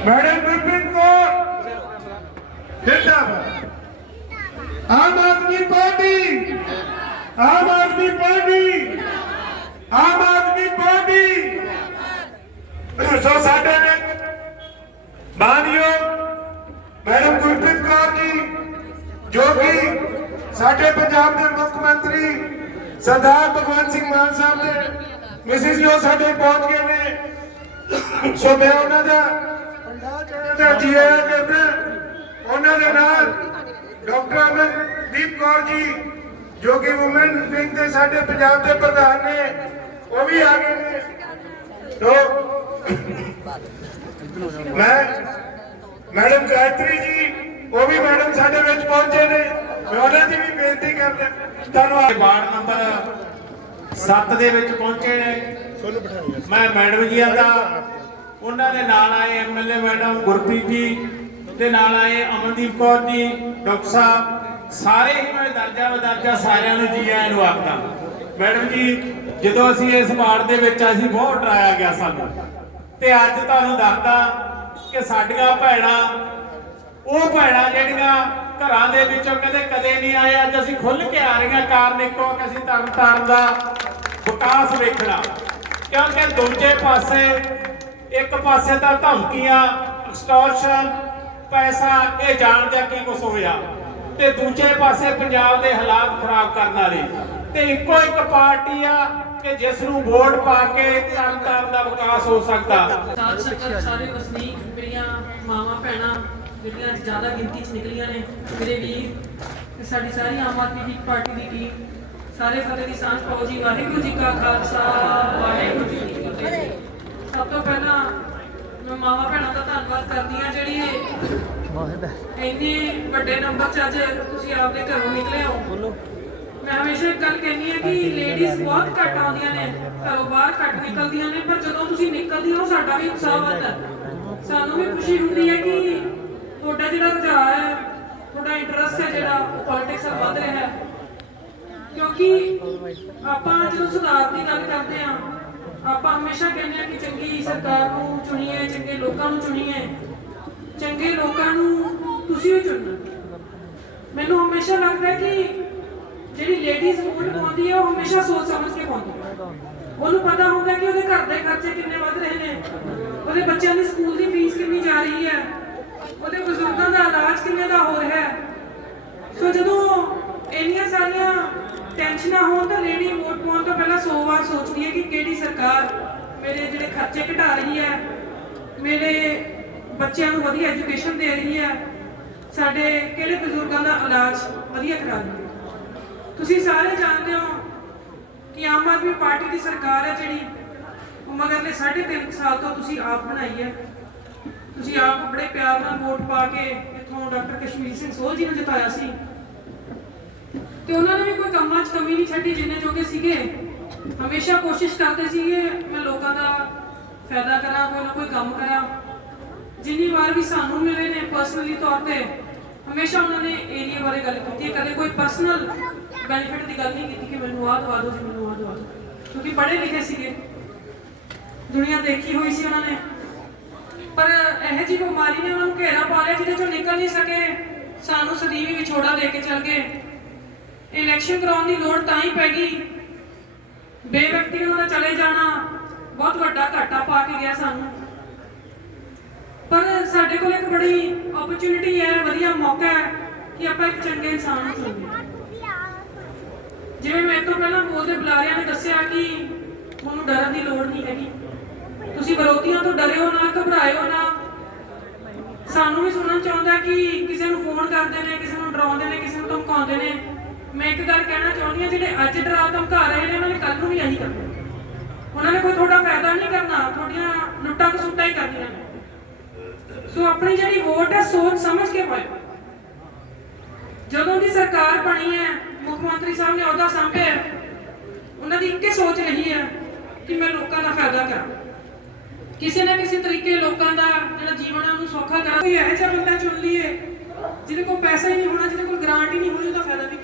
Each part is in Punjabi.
ਮੈਡਮ ਗੁਰਪ੍ਰੀਤ ਕੌਰ ਜਿੰਦਾਬਾਦ Aam Aadmi Party Aam Aadmi Party Aam Aadmi Party so ਸਾਡੇ ਨੇ ਮਾਨਯੋਗ ਮੈਡਮ ਗੁਰਪ੍ਰੀਤ ਕੌਰ ਜੀ ਜੋ ਕਿ ਸਾਡੇ ਪੰਜਾਬ ਦੇ ਮੁੱਖ ਮੰਤਰੀ ਸਰਦਾਰ ਭਗਵੰਤ ਸਿੰਘ ਮਾਨ ਸਾਹਿਬ ਨੇ ਮਿਸਿਸ ਜੋ ਸਾਡੇ ਪਹੁੰਚ ਗਏ ਨੇ ਸੋ ਮੈਂ ਉਹਨਾਂ ਦਾ ਪੰਡਾਲ ਚੜ੍ਹਨ ਉਹਨਾਂ ਦੇ ਨਾਲ ਡਾਕਟਰ ਅਮਨਦੀਪ ਕੌਰ ਜੀ ਜੋ ਕਿ ਔਮਨ ਵਿੰਗ ਦੇ ਸਾਡੇ ਪੰਜਾਬ ਦੇ ਪ੍ਰਧਾਨ ਨੇ, ਉਹ ਵੀ ਆ ਗਏ ਨੇ। ਤੋ ਮੈਂ ਮੈਡਮ ਗਾਇਤਰੀ ਜੀ, ਉਹ ਵੀ ਮੈਡਮ ਸਾਡੇ ਵਿੱਚ ਪਹੁੰਚੇ ਨੇ। ਮੈਂ ਉਹਨਾਂ ਦੀ ਵੀ ਬੇਨਤੀ ਕਰਦਾ। ਧੰਨਵਾਦ। ਵਾਰਡ ਨੰਬਰ 7 ਦੇ ਵਿੱਚ ਪਹੁੰਚੇ ਨੇ। ਮੈਂ ਮੈਡਮ ਜੀ ਦਾ ਉਹਨਾਂ ਦੇ ਨਾਲ ਆਏ ਐਮਐਲਏ ਮੈਡਮ ਗੁਰਪ੍ਰੀਤ ਜੀ ਦੇ ਨਾਲ ਆਏ ਅਮਨਦੀਪ ਕੌਰ ਜੀ, ਡਾਕਟਰ ਸਾਹਿਬ, ਸਾਰੇ ਹੀ ਮੈਂ ਦਰਜਾ ਬਦਰਜਾ ਸਾਰਿਆਂ ਨੂੰ ਜੀ ਆਇਆਂ ਨੂੰ ਆਖਦਾ। ਮੈਡਮ ਜੀ, ਜਦੋਂ ਅਸੀਂ ਇਸ ਵਾਰਡ ਦੇ ਵਿੱਚ ਆਏ ਬਹੁਤ ਡਰਾਇਆ ਗਿਆ ਸਾਨੂੰ। ਤੇ ਅੱਜ ਤੁਹਾਨੂੰ ਦੱਸਦਾ ਕਿ ਸਾਡੀਆਂ ਭੈਣਾਂ, ਉਹ ਭੈਣਾਂ ਜਿਹੜੀਆਂ ਘਰਾਂ ਦੇ ਵਿੱਚੋਂ ਕਦੇ ਕਦੇ ਨਹੀਂ ਆਏ, ਅੱਜ ਅਸੀਂ ਖੁੱਲ ਕੇ ਆ ਰਹੀਆਂ ਕਾਰਨ ਇੱਕੋ ਕਿ ਅਸੀਂ ਤਰਨ ਤਾਰਨ ਦਾ ਵਿਕਾਸ ਵੇਖਣਾ। ਕਿਉਂਕਿ ਦੂਜੇ ਪਾਸੇ ਇੱਕ ਪਾਸੇ ਤਾਂ ਧਮਕੀਆਂ ਐਕਸਟੋਰਸ਼ਨ ਪੈਸਾ, ਇਹ ਜਾਣਦੇ ਕੀ ਕੁਝ ਹੋਇਆ? ਤੇ ਦੂਜੇ ਪਾਸੇ ਪੰਜਾਬ ਦੇ ਹਾਲਾਤ ਖਰਾਬ ਕਰਨ ਵਾਲੇ। ਤੇ ਇੱਕੋ ਇੱਕ ਪਾਰਟੀ ਆ ਕਿ ਜਿਸ ਨੂੰ ਵੋਟ ਪਾ ਕੇ ਤਰਨ ਦਾ ਵਿਕਾਸ ਹੋ ਸਕਦਾ। ਸਾਥ ਸੰਗਤ ਸਾਰੇ ਵਸਨੀਕ ਮੇਰੀਆਂ ਮਾਵਾਂ, ਭੈਣਾਂ, ਜਿਹੜੀਆਂ ਜ਼ਿਆਦਾ ਗਿਣਤੀ 'ਚ ਨਿਕਲੀਆਂ ਨੇ, ਮੇਰੇ ਵੀਰ ਤੇ ਸਾਡੀ ਸਾਰੀ ਆਮ ਆਦਮੀ ਪਾਰਟੀ ਦੀ ਟੀਮ ਸਾਰੇ ਫਤਿਹ ਦੀ ਸਾਂਝ ਪਾਓ ਜੀ। ਵਾਹਿਗੁਰੂ ਜੀ ਕਾ ਖਾਲਸਾ, ਵਾਹਿਗੁਰੂ ਜੀ ਕੀ ਫਤਿਹ। ਸਭ ਤੋਂ ਪਹਿਲਾਂ ਮੈਂ ਮਾਵਾਂ ਭੈਣਾਂ ਦਾ ਧੰਨਵਾਦ ਕਰਦੀ ਹਾਂ ਜਿਹੜੀ ਇੰਨੇ ਵੱਡੇ ਨੰਬਰ 'ਚ ਅੱਜ ਤੁਸੀਂ ਆਪਦੇ ਘਰੋਂ ਨਿਕਲੇ ਹੋ। ਮੈਂ ਹਮੇਸ਼ਾ ਇੱਕ ਗੱਲ ਕਹਿੰਦੀ ਹਾਂ ਕਿ ਲੇਡੀਜ਼ ਬਹੁਤ ਘੱਟ ਆਉਂਦੀਆਂ ਨੇ ਘਰੋਂ ਬਾਹਰ ਘੱਟ ਨਿਕਲਦੀਆਂ ਨੇ ਪਰ ਜਦੋਂ ਤੁਸੀਂ ਨਿਕਲਦੀਆਂ ਹੋ ਸਾਡਾ ਵੀ ਉਤਸ਼ਾਹ ਵੱਧਦਾ। ਸਾਨੂੰ ਵੀ ਖੁਸ਼ੀ ਹੁੰਦੀ ਹੈ ਕਿ ਤੁਹਾਡਾ ਜਿਹੜਾ ਰੁਝਾਨ ਹੈ ਤੁਹਾਡਾ ਇੰਟਰਸਟ ਹੈ ਜਿਹੜਾ ਪੋਲਿਟਿਕਸ ਵੱਲ ਵੱਧ ਰਿਹਾ ਹੈ। ਕਿਉਂਕਿ ਆਪਾਂ ਜਦੋਂ ਸੁਧਾਰ ਦੀ ਗੱਲ ਕਰਦੇ ਹਾਂ ਆਪਾਂ ਹਮੇਸ਼ਾ ਕਹਿੰਦੇ ਹਾਂ ਕਿ ਚੰਗੀ ਸਰਕਾਰ ਨੂੰ ਚੁਣੀਏ, ਚੰਗੇ ਲੋਕਾਂ ਨੂੰ ਚੁਣੀਏ। ਚੰਗੇ ਲੋਕਾਂ ਨੂੰ ਤੁਸੀਂ ਹੀ ਚੁਣਨਾ। ਮੈਨੂੰ ਹਮੇਸ਼ਾ ਲੱਗਦਾ ਕਿ ਜਿਹੜੀ ਲੇਡੀਜ਼ ਵੋਟ ਪਾਉਂਦੀ ਹੈ, ਉਹ ਹਮੇਸ਼ਾ ਸੋਚ ਸਮਝ ਕੇ ਪਾਉਂਦੀ ਹੈ। ਉਹਨੂੰ ਪਤਾ ਹੁੰਦਾ ਕਿ ਉਹਦੇ ਘਰ ਦੇ ਖਰਚੇ ਕਿੰਨੇ ਵੱਧ ਰਹੇ ਨੇ। ਉਹਦੇ ਬੱਚਿਆਂ ਦੀ ਸਕੂਲ ਦੀ ਫੀਸ ਕਿੰਨੀ ਜਾ ਰਹੀ ਹੈ। ਉਹਦੇ ਬਜ਼ੁਰਗਾਂ ਦਾ ਇਲਾਜ ਕਿੰਨੇ ਦਾ ਹੋ ਰਿਹਾ ਹੈ ਸੋ ਜਦੋਂ ਇੰਨੀਆਂ ਸਾਰੀਆਂ ਟੈਨਸ਼ਨਾਂ ਹੋਣ ਤਾਂ ਲੇਡੀ ਵੋਟ ਪਾਉਣ ਤੋਂ ਪਹਿਲਾਂ 100 ਵਾਰ ਸੋਚਦੀ ਹੈ ਕਿ ਕਿਹੜੀ ਸਰਕਾਰ ਮੇਰੇ ਜਿਹੜੇ ਖਰਚੇ ਘਟਾ ਰਹੀ ਹੈ, ਮੇਰੇ ਬੱਚਿਆਂ ਨੂੰ ਵਧੀਆ ਐਜੂਕੇਸ਼ਨ ਦੇ ਰਹੀ ਹੈ, ਸਾਡੇ ਕਿਹੜੇ ਬਜ਼ੁਰਗਾਂ ਦਾ ਇਲਾਜ ਵਧੀਆ ਕਰਾ ਰਹੀ ਹੈ। ਤੁਸੀਂ ਸਾਰੇ ਜਾਣਦੇ ਹੋ ਕਿ ਆਮ ਆਦਮੀ ਪਾਰਟੀ ਦੀ ਸਰਕਾਰ ਹੈ ਜਿਹੜੀ ਉਹ ਮਗਰਲੇ 3.5 ਸਾਲ ਤੋਂ ਤੁਸੀਂ ਆਪ ਬਣਾਈ ਹੈ। ਤੁਸੀਂ ਆਪ ਬੜੇ ਪਿਆਰ ਨਾਲ ਵੋਟ ਪਾ ਕੇ ਇੱਥੋਂ ਡਾਕਟਰ ਕਸ਼ਮੀਰ ਸਿੰਘ ਸੋਲ ਜੀ ਨੂੰ ਜਿਤਾਇਆ ਸੀ। ਤੇ ਉਹਨਾਂ ਨੇ ਵੀ ਕੋਈ ਕੰਮਾਂ 'ਚ ਕਮੀ ਨਹੀਂ ਛੱਡੀ ਜਿੰਨੇ ਜੋਗੇ ਸੀਗੇ। ਹਮੇਸ਼ਾ ਕੋਸ਼ਿਸ਼ ਕਰਦੇ ਸੀਗੇ ਮੈਂ ਲੋਕਾਂ ਦਾ ਫਾਇਦਾ ਕਰਾਂ, ਕੋਈ ਨਾ ਕੋਈ ਕੰਮ ਕਰਾਂ। ਜਿੰਨੀ ਵਾਰ ਵੀ ਸਾਨੂੰ ਮਿਲੇ ਨੇ ਪਰਸਨਲੀ ਤੌਰ ਤੇ, ਹਮੇਸ਼ਾ ਉਹਨਾਂ ਨੇ ਏਰੀਆ ਬਾਰੇ ਗੱਲ ਕੀਤੀ ਹੈ। ਕਦੇ ਕੋਈ ਪਰਸਨਲ ਬੈਨੀਫਿਟ ਦੀ ਗੱਲ ਨਹੀਂ ਕੀਤੀ ਕਿ ਮੈਨੂੰ ਆਹ ਦਵਾ ਦਿਓ, ਜੀ ਮੈਨੂੰ ਆਹ ਦਵਾ ਦਿਓ। ਕਿਉਂਕਿ ਪੜ੍ਹੇ ਲਿਖੇ ਸੀਗੇ। ਦੁਨੀਆ ਦੇਖੀ ਹੋਈ ਸੀ ਉਹਨਾਂ ਨੇ। ਪਰ ਇਹ ਜੀ ਬਿਮਾਰੀ ਨੇ ਉਹਨਾਂ ਨੂੰ ਘੇਰਾ ਪਾ ਲਿਆ ਜਿਹਦੇ ਚੋਂ ਨਿਕਲ ਨਹੀਂ ਸਕੇ। ਸਾਨੂੰ ਸਦੀਵੀ ਵਿਛੋੜਾ ਦੇ ਕੇ ਚਲ ਗਏ। ਇਲੈਕਸ਼ਨ ਕਰਾਉਣ ਦੀ ਲੋੜ ਤਾਂ ਹੀ ਪੈ ਗਈ। ਬੇ ਬੇਵਕਤੀਆਂ ਦਾ ਚਲੇ ਜਾਣਾ ਬਹੁਤ ਵੱਡਾ ਘਾਟਾ ਪਾ ਕੇ ਗਿਆ ਸਾਨੂੰ। ਪਰ ਸਾਡੇ ਕੋਲ ਇੱਕ ਬੜੀ ਓਪਰਚ्युनिटी ਹੈ, ਵਧੀਆ ਮੌਕਾ ਹੈ ਕਿ ਆਪਾਂ ਇੱਕ ਚੰਗੇ ਇਨਸਾਨ ਨੂੰ ਚੁਣੀਏ। ਜਿਵੇਂ ਮੈਂ ਤੋਂ ਪਹਿਲਾਂ ਬੋਲਦੇ ਬੁਲਾਰਿਆਂ ਨੇ ਦੱਸਿਆ ਕਿ ਤੁਹਾਨੂੰ ਡਰਨ ਦੀ ਲੋੜ ਨਹੀਂ ਹੈਗੀ। ਤੁਸੀਂ ਵਿਰੋਧੀਆਂ ਤੋਂ ਡਰਿਓ ਨਾ ਘਬਰਾਏ ਹੋ ਨਾ। ਸਾਨੂੰ ਵੀ ਸੁਣਨਾ ਚਾਹੁੰਦਾ ਕਿ ਕਿਸੇ ਨੂੰ ਫੋਨ ਕਰਦੇ ਨੇ, ਕਿਸੇ ਨੂੰ ਡਰਾਉਂਦੇ ਨੇ, ਕਿਸੇ ਨੂੰ ਧਮਕਾਉਂਦੇ ਨੇ। ਮੈਂ ਇੱਕ ਗੱਲ ਕਹਿਣਾ ਚਾਹੁੰਦੀ ਹਾਂ, ਜਿਹੜੇ ਅੱਜ ਡਰਾ ਧਮਕਾ ਰਹੇ ਨੇ, ਉਹਨਾਂ ਨੇ ਕੱਲ ਨੂੰ ਵੀ ਇਹੀ ਕਰਨਾ। ਉਹਨਾਂ ਨੇ ਕੋਈ ਤੁਹਾਡਾ ਫਾਇਦਾ ਨਹੀਂ ਕਰਨਾ, ਤੁਹਾਡੀਆਂ ਲੁੱਟਾਂ ਕਸੁੱਟਾਂ ਹੀ ਕਰਨੀਆਂ ਸੋ ਆਪਣੀ ਜਿਹੜੀ ਵੋਟ ਹੈ, ਸੋਚ ਸਮਝ ਕੇ ਪਾਓ ਜਦੋਂ ਦੀ ਸਰਕਾਰ ਬਣੀ ਹੈ, ਮੁੱਖ ਮੰਤਰੀ ਸਾਹਿਬ ਨੇ ਅਹੁਦਾ ਸੰਭਿਆ ਉਹਨਾਂ ਦੀ ਇੱਕੇ ਸੋਚ ਰਹੀ ਹੈ ਕਿ ਮੈਂ ਲੋਕਾਂ ਦਾ ਫਾਇਦਾ ਕਰਾਂ। ਕਿਸੇ ਨਾ ਕਿਸੇ ਤਰੀਕੇ ਲੋਕਾਂ ਦਾ ਜਿਹੜਾ ਜੀਵਨ ਉਹਨੂੰ ਸੌਖਾ ਕਰਾਂ। ਕੋਈ ਇਹੋ ਜਿਹਾ ਬੰਦਾ ਚੁਣ ਲਈਏ, ਜਿਹਦੇ ਕੋਲ ਪੈਸਾ ਹੀ ਨਹੀਂ ਹੋਣਾ, ਜਿਹਦੇ ਕੋਲ ਗ੍ਰਾਂਟ ਹੀ ਨਹੀਂ ਹੋਣੀ, ਉਹਦਾ ਫਾਇਦਾ ਵੀ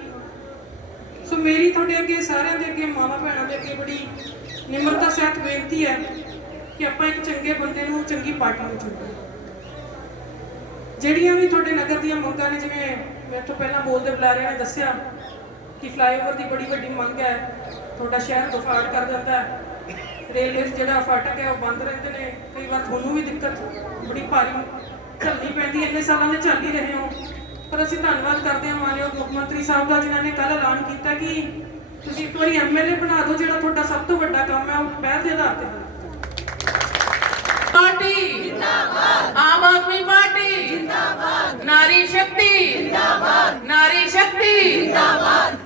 ਸੋ ਮੇਰੀ ਤੁਹਾਡੇ ਅੱਗੇ, ਸਾਰਿਆਂ ਦੇ ਅੱਗੇ, ਮਾਵਾ ਭੈਣਾਂ ਦੇ ਅੱਗੇ ਬੜੀ ਨਿਮਰਤਾ ਸਹਿਤ ਬੇਨਤੀ ਹੈ ਕਿ ਆਪਾਂ ਇੱਕ ਚੰਗੇ ਬੰਦੇ ਨੂੰ, ਚੰਗੀ ਪਾਰਟੀ ਨੂੰ ਚੁਣੀਏ। ਜਿਹੜੀਆਂ ਵੀ ਤੁਹਾਡੇ ਨਗਰ ਦੀਆਂ ਮੰਗਾਂ ਨੇ, ਜਿਵੇਂ ਮੈਂ ਤੋਂ ਪਹਿਲਾਂ ਬੋਲਦੇ ਬੁਲਾਰਿਆਂ ਨੇ ਦੱਸਿਆ ਕਿ ਫਲਾਈਓਵਰ ਦੀ ਬੜੀ ਵੱਡੀ ਮੰਗ ਹੈ, ਤੁਹਾਡਾ ਸ਼ਹਿਰ ਦਫਾੜ ਕਰ ਦਿੰਦਾ ਹੈ ਰੇਲਵੇ 'ਚ ਜਿਹੜਾ ਫਾਟਕ ਹੈ ਉਹ ਬੰਦ ਰਹਿੰਦੇ ਨੇ, ਕਈ ਵਾਰ ਤੁਹਾਨੂੰ ਵੀ ਦਿੱਕਤ, ਬੜੀ ਭਾਰੀ ਝੱਲਣੀ ਪੈਂਦੀ ਇੰਨੇ ਸਾਲਾਂ ਦੇ ਝੱਲ ਹੀ ਰਹੇ ਹੋ। ਪਰ ਅਸੀਂ ਧੰਨਵਾਦ ਕਰਦੇ ਹਾਂ ਮਾਨਯੋਗ ਮੁੱਖ ਮੰਤਰੀ ਸਾਹਿਬ ਦਾ ਜਿਨ੍ਹਾਂ ਨੇ ਕੱਲ ਐਲਾਨ ਕੀਤਾ ਕਿ ਤੁਸੀਂ ਇੱਕ ਵਾਰੀ ਐਮਐਲਏ ਬਣਾ ਦਿਓ ਜਿਹੜਾ ਤੁਹਾਡਾ ਸਭ ਤੋਂ ਵੱਡਾ ਕੰਮ ਹੈ ਉਹ ਪਹਿਲ ਦੇ ਆਧਾਰ ਤੇ ਪਾਰਟੀ। ਜਿੰਦਾਬਾਦ ਆਮ ਆਦਮੀ ਪਾਰਟੀ। ਜਿੰਦਾਬਾਦ। ਨਾਰੀ ਸ਼ਕਤੀ। ਜਿੰਦਾਬਾਦ। ਨਾਰੀ ਸ਼ਕਤੀ। ਜਿੰਦਾਬਾਦ।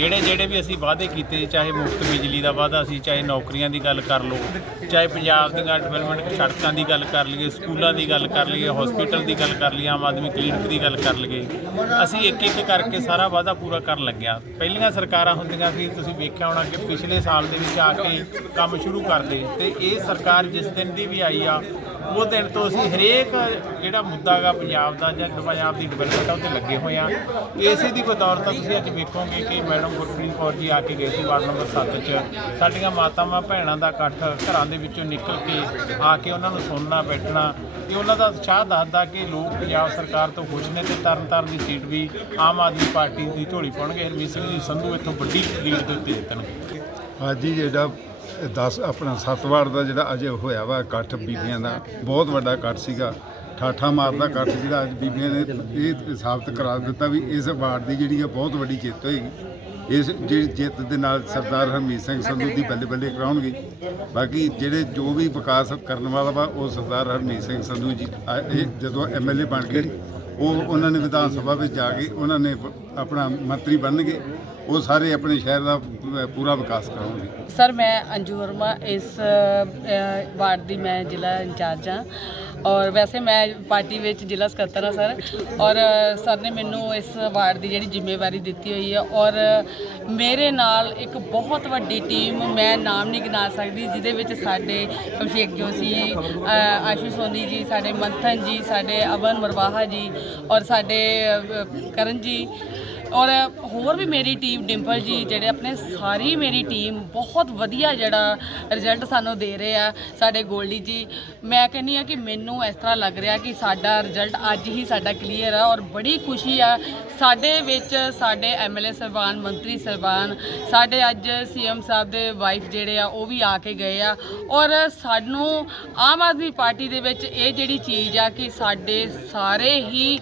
ਜਿਹੜੇ ਜਿਹੜੇ ਵੀ ਅਸੀਂ ਵਾਅਦੇ ਕੀਤੇ, ਚਾਹੇ ਮੁਫਤ ਬਿਜਲੀ ਦਾ ਵਾਅਦਾ ਸੀ, ਚਾਹੇ ਨੌਕਰੀਆਂ ਦੀ ਗੱਲ ਕਰ ਲਓ, ਚਾਹੇ ਪੰਜਾਬ ਦੀਆਂ ਡਿਵੈਲਪਮੈਂਟ ਸੜਕਾਂ ਦੀ ਗੱਲ ਕਰ ਲਈਏ, ਸਕੂਲਾਂ ਦੀ ਗੱਲ ਕਰ ਲਈਏ ਹਸਪੀਟਲ ਦੀ ਗੱਲ ਕਰ ਲਈਏ, ਆਮ ਆਦਮੀ ਕਲੀਨਿਕ ਦੀ ਗੱਲ ਕਰ ਲਈਏ, ਅਸੀਂ ਇੱਕ ਇੱਕ ਕਰਕੇ ਸਾਰਾ ਵਾਅਦਾ ਪੂਰਾ ਕਰਨ ਲੱਗਿਆ। ਪਹਿਲੀਆਂ ਸਰਕਾਰਾਂ ਹੁੰਦੀਆਂ ਸੀ, ਤੁਸੀਂ ਵੇਖਿਆ ਹੋਣਾ ਕਿ ਪਿਛਲੇ ਸਾਲ ਦੇ ਵਿੱਚ ਆ ਕੇ ਕੰਮ ਸ਼ੁਰੂ ਕਰਦੇ ਤੇ ਇਹ ਸਰਕਾਰ ਜਿਸ ਦਿਨ ਦੀ ਵੀ ਆਈ ਆ ਉਹ ਦਿਨ ਤੋਂ ਅਸੀਂ ਹਰੇਕ ਜਿਹੜਾ ਮੁੱਦਾ ਹੈਗਾ ਪੰਜਾਬ ਦਾ ਜਾਂ ਪੰਜਾਬ ਦੀ ਡਿਵੈਲਪਮੈਂਟ ਆ ਉਹਤੇ ਲੱਗੇ ਹੋਏ ਆ। ਇਸੇ ਦੀ ਬਦੌਲਤ ਤੁਸੀਂ ਅੱਜ ਵੇਖੋਗੇ ਕਿ ਮੈਡਮ ਗੁਰਪ੍ਰੀਤ ਕੌਰ ਜੀ ਆ ਕੇ ਗਏ ਸੀ ਵਾਰਡ ਨੰਬਰ 7 'ਚ ਸਾਡੀਆਂ ਮਾਤਾਵਾਂ, ਭੈਣਾਂ ਦਾ ਇਕੱਠ ਘਰਾਂ ਦੇ ਵਿੱਚੋਂ ਨਿਕਲ ਕੇ ਆ ਕੇ ਉਹਨਾਂ ਨੂੰ ਸੁਣਨਾ, ਬੈਠਣਾ ਤੇ ਉਹਨਾਂ ਦਾ ਉਤਸ਼ਾਹ ਦੱਸਦਾ ਕਿ ਲੋਕ ਪੰਜਾਬ ਸਰਕਾਰ ਤੋਂ ਖੁਸ਼ ਨੇ ਤੇ ਤਰਨਤਾਰਨ ਦੀ ਸੀਟ ਵੀ ਆਮ ਆਦਮੀ ਪਾਰਟੀ ਦੀ ਝੋਲੀ ਪਾਉਣਗੇ। ਹਰਮੀਤ ਸਿੰਘ ਜੀ ਸੰਧੂ ਇੱਥੋਂ ਵੱਡੀ ਲੀਡ ਦੇ ਉੱਤੇ ਜਿੱਤਣਗੇ। ਅੱਜ ਜਿਹੜਾ 10 ਆਪਣਾ ਸੱਤ ਵਾਰ ਦਾ ਜਿਹੜਾ ਅਜੇ ਹੋਇਆ ਵਾ ਇਕੱਠ ਬੀਬੀਆਂ ਦਾ, ਬਹੁਤ ਵੱਡਾ ਇਕੱਠ ਸੀਗਾ। ਠਾਠਾ ਮਾਰਦਾ ਇਕੱਠ ਜਿਹੜਾ ਅੱਜ ਬੀਬੀਆਂ ਨੇ ਇਹ ਸਾਬਤ ਕਰਾ ਦਿੱਤਾ ਵੀ ਇਸ ਵਾਰਡ ਦੀ ਜਿਹੜੀ ਆ ਬਹੁਤ ਵੱਡੀ ਜਿੱਤ ਹੋਏਗੀ। ਇਸ ਜਿਹੜੀ ਜਿੱਤ ਦੇ ਨਾਲ ਸਰਦਾਰ ਹਰਮੀਤ ਸਿੰਘ ਸੰਧੂ ਦੀ ਬੱਲੇ ਬੱਲੇ ਕਰਾਉਣਗੇ। ਬਾਕੀ ਜਿਹੜੇ ਜੋ ਵੀ ਵਿਕਾਸ ਕਰਨ ਵਾਲਾ ਵਾ ਉਹ ਸਰਦਾਰ ਹਰਮੀਤ ਸਿੰਘ ਸੰਧੂ ਜੀ ਇਹ ਜਦੋਂ ਐਮਐਲਏ ਬਣ ਗਏ, ਉਹ ਉਹਨਾਂ ਨੇ ਵਿਧਾਨ ਸਭਾ ਵਿੱਚ ਜਾ ਕੇ ਉਹਨਾਂ ਨੇ ਆਪਣਾ ਮੰਤਰੀ ਬਣਨਗੇ। ਉਹ ਸਾਰੇ ਆਪਣੇ ਸ਼ਹਿਰ ਦਾ ਪੂਰਾ ਵਿਕਾਸ ਕਰਾਉਣਗੇ। ਸਰ ਮੈਂ ਅੰਜੂ ਵਰਮਾ ਇਸ ਵਾਰਡ ਦੀ ਮੈਂ ਜ਼ਿਲ੍ਹਾ ਇੰਚਾਰਜ ਹਾਂ। ਔਰ ਵੈਸੇ ਮੈਂ ਪਾਰਟੀ ਵਿੱਚ ਜ਼ਿਲ੍ਹਾ ਸਕੱਤਰ ਹਾਂ ਸਰ। ਔਰ ਸਰ ਨੇ ਮੈਨੂੰ ਇਸ ਵਾਰਡ ਦੀ ਜਿਹੜੀ ਜ਼ਿੰਮੇਵਾਰੀ ਦਿੱਤੀ ਹੋਈ ਹੈ। ਔਰ ਮੇਰੇ ਨਾਲ ਇੱਕ ਬਹੁਤ ਵੱਡੀ ਟੀਮ ਮੈਂ ਨਾਮ ਨਹੀਂ ਗਿਣਾ ਸਕਦੀ ਜਿਹਦੇ ਵਿੱਚ ਸਾਡੇ ਅਭਿਸ਼ੇਕ ਜੋਸ਼ੀ ਅ, ਆਸ਼ੂ ਸੋਨੀ ਜੀ ਸਾਡੇ ਮੰਥਨ ਜੀ ਸਾਡੇ ਅਵਨ ਮਰਵਾਹਾ ਜੀ ਔਰ ਸਾਡੇ ਕਰਨ ਜੀ ਔਰ ਹੋਰ ਵੀ ਮੇਰੀ ਟੀਮ ਡਿੰਪਲ ਜੀ ਜਿਹੜੇ ਆਪਣੇ ਸਾਰੀ ਮੇਰੀ ਟੀਮ ਬਹੁਤ ਵਧੀਆ ਜਿਹੜਾ ਰਿਜ਼ਲਟ ਸਾਨੂੰ ਦੇ ਰਹੇ ਆ ਸਾਡੇ ਗੋਲਡੀ ਜੀ। ਮੈਂ ਕਹਿੰਨੀ ਆ ਕਿ ਮੈਨੂੰ ਇਸ ਤਰ੍ਹਾਂ ਲੱਗ ਰਿਹਾ ਕਿ ਸਾਡਾ ਰਿਜ਼ਲਟ ਅੱਜ ਹੀ ਸਾਡਾ ਕਲੀਅਰ ਆ ਔਰ ਬੜੀ ਖੁਸ਼ੀ ਆ। ਸਾਡੇ ਵਿੱਚ ਸਾਡੇ ਐਮਐਲਏ ਸਰਬਾਨ ਮੰਤਰੀ ਸਰਬਾਨ ਸਾਡੇ ਅੱਜ ਸੀਐਮ ਸਾਹਿਬ ਦੇ ਵਾਈਫ ਜਿਹੜੇ ਆ ਉਹ ਵੀ ਆ ਕੇ ਗਏ ਆ। ਔਰ ਸਾਨੂੰ ਆਮ ਆਦਮੀ ਪਾਰਟੀ ਦੇ ਵਿੱਚ ਇਹ ਜਿਹੜੀ ਚੀਜ਼ ਆ ਕਿ ਸਾਡੇ ਸਾਰੇ ਹੀ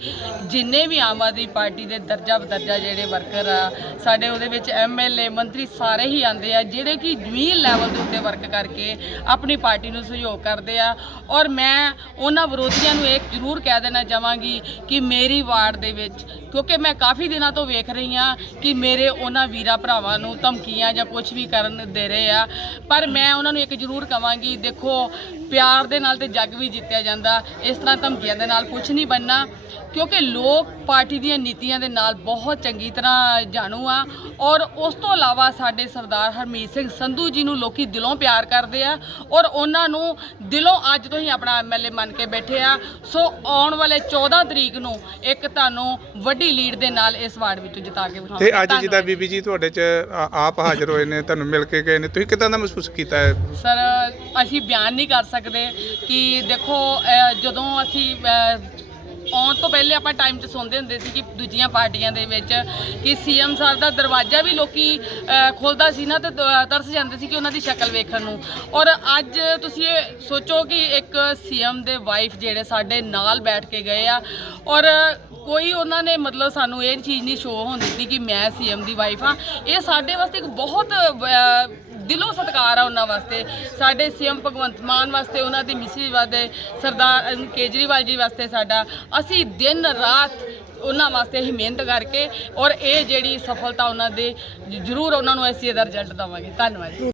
ਜਿੰਨੇ ਵੀ ਆਮ ਆਦਮੀ ਪਾਰਟੀ ਦੇ ਦਰਜਾ ਬਦਰਜਾ ਜਿਹੜੇ ਵਰਕਰ ਆ, ਸਾਡੇ ਉਹਦੇ ਵਿੱਚ ਐਮਐਲਏ ਮੰਤਰੀ ਸਾਰੇ ਹੀ ਆਂਦੇ ਆ, ਜਿਹੜੇ ਕਿ ਜ਼ਮੀਨ ਲੈਵਲ ਦੇ ਉੱਤੇ ਵਰਕ ਕਰਕੇ ਆਪਣੀ ਪਾਰਟੀ ਨੂੰ ਸਹਿਯੋਗ ਕਰਦੇ ਆ। ਔਰ ਮੈਂ ਉਹਨਾਂ ਵਿਰੋਧੀਆਂ ਨੂੰ ਇੱਕ ਜ਼ਰੂਰ ਕਹਿ ਦੇਣਾ ਚਾਹਾਂਗੀ ਕਿ ਮੇਰੀ ਵਾਰਡ ਦੇ ਵਿੱਚ, ਕਿਉਂਕਿ ਮੈਂ ਕਾਫੀ ਦਿਨਾਂ ਤੋਂ ਵੇਖ ਰਹੀ ਹਾਂ ਕਿ ਮੇਰੇ ਉਹਨਾਂ ਵੀਰਾ ਭਰਾਵਾਂ ਨੂੰ ਧਮਕੀਆਂ ਜਾਂ ਕੁਝ ਵੀ ਕਰਨ ਦੇ ਰਹੇ ਆ। ਪਰ ਮੈਂ ਉਹਨਾਂ ਨੂੰ ਇੱਕ ਜ਼ਰੂਰ ਕਵਾਂਗੀ, ਦੇਖੋ ਪਿਆਰ ਦੇ ਨਾਲ ਤੇ ਜੱਗ ਵੀ ਜਿੱਤਿਆ ਜਾਂਦਾ ਇਸ ਤਰ੍ਹਾਂ ਧਮਕੀਆਂ ਦੇ ਨਾਲ ਕੁਝ ਨਹੀਂ ਬਣਨਾ। ਕਿਉਂਕਿ ਲੋਕ ਪਾਰਟੀ ਦੀਆਂ ਨੀਤੀਆਂ ਦੇ ਨਾਲ ਬਹੁਤ ਚੰਗੀ ਤਰ੍ਹਾਂ ਜਾਣੂ ਆ। ਔਰ ਉਸ ਤੋਂ ਇਲਾਵਾ ਸਾਡੇ ਸਰਦਾਰ ਹਰਮੀਤ ਸਿੰਘ ਸੰਧੂ ਜੀ ਨੂੰ ਲੋਕੀ ਦਿਲੋਂ ਪਿਆਰ ਕਰਦੇ ਆ ਔਰ ਉਹਨਾਂ ਨੂੰ ਦਿਲੋਂ ਅੱਜ ਤੋਂ ਹੀ ਆਪਣਾ ਐਮਐਲਏ ਮੰਨ ਕੇ ਬੈਠੇ ਆ। ਸੋ ਆਉਣ ਵਾਲੇ 14 ਤਰੀਕ ਨੂੰ ਇੱਕ ਤੁਹਾਨੂੰ ਵੱਡੀ ਲੀਡ ਦੇ ਨਾਲ ਇਸ ਵਾਰਡ ਵਿੱਚੋਂ ਜਿਤਾ ਕੇ ਵਿਖਾਵਾਂਗੇ ਤੇ ਅੱਜ ਜਿੱਦਾਂ। ਬੀਬੀ ਜੀ ਤੁਹਾਡੇ ਚ ਆਪ ਹਾਜ਼ਰ ਹੋਏ ਨੇ ਤੁਹਾਨੂੰ ਮਿਲ ਕੇ ਗਏ ਨੇ ਤੁਸੀਂ ਕਿਦਾਂ ਦਾ ਮਹਿਸੂਸ ਕੀਤਾ ਹੈ? ਸਰ ਅਸੀਂ ਬਿਆਨ ਨਹੀਂ ਕਰ ਸਕਦੇ। ਸਕਦੇ ਕਿ ਦੇਖੋ ਜਦੋਂ ਅਸੀਂ ਆਉਣ ਤੋਂ ਪਹਿਲੇ ਆਪਾਂ ਟਾਈਮ 'ਚ ਸੁਣਦੇ ਹੁੰਦੇ ਸੀ ਕਿ ਦੂਜੀਆਂ ਪਾਰਟੀਆਂ ਦੇ ਵਿੱਚ ਕਿ ਸੀਐਮ ਸਾਹਿਬ ਦਾ ਦਰਵਾਜ਼ਾ ਵੀ ਲੋਕੀ ਖੋਲਦਾ ਸੀ ਨਾ ਤੇ ਤਰਸ ਜਾਂਦੇ ਸੀ ਕਿ ਉਹਨਾਂ ਦੀ ਸ਼ਕਲ ਵੇਖਣ ਨੂੰ। ਔਰ ਅੱਜ ਤੁਸੀਂ ਇਹ ਸੋਚੋ ਕਿ ਇੱਕ ਸੀਐਮ ਦੇ ਵਾਈਫ ਜਿਹੜੇ ਸਾਡੇ ਨਾਲ ਬੈਠ ਕੇ ਗਏ ਆ, ਔਰ ਕੋਈ ਉਹਨਾਂ ਨੇ ਮਤਲਬ ਸਾਨੂੰ ਇਹ ਚੀਜ਼ ਨਹੀਂ ਸ਼ੋਅ ਹੋਣ ਦਿੱਤੀ ਕਿ ਮੈਂ ਸੀਐਮ ਦੀ ਵਾਈਫ ਆ ਇਹ ਸਾਡੇ ਵਾਸਤੇ ਇੱਕ ਬਹੁਤ ਦਿਲੋਂ ਸਤਿਕਾਰ ਆ ਉਹਨਾਂ ਵਾਸਤੇ। ਸਾਡੇ ਸੀਐਮ ਭਗਵੰਤ ਮਾਨ ਵਾਸਤੇ ਉਹਨਾਂ ਦੀ ਮਿਸਿਸ ਵਾਸਤੇ ਸਰਦਾਰ ਅਹ, ਕੇਜਰੀਵਾਲ ਜੀ ਵਾਸਤੇ ਸਾਡਾ ਅਸੀਂ ਦਿਨ ਰਾਤ ਉਹਨਾਂ ਵਾਸਤੇ ਹੀ ਮਿਹਨਤ ਕਰਕੇ ਔਰ ਇਹ ਜਿਹੜੀ ਸਫਲਤਾ ਉਹਨਾਂ ਦੇ ਜ਼ਰੂਰ ਉਹਨਾਂ ਨੂੰ ਅਸੀਂ ਇਹਦਾ ਰਿਜ਼ਲਟ ਦੇਵਾਂਗੇ। ਧੰਨਵਾਦ ਜੀ।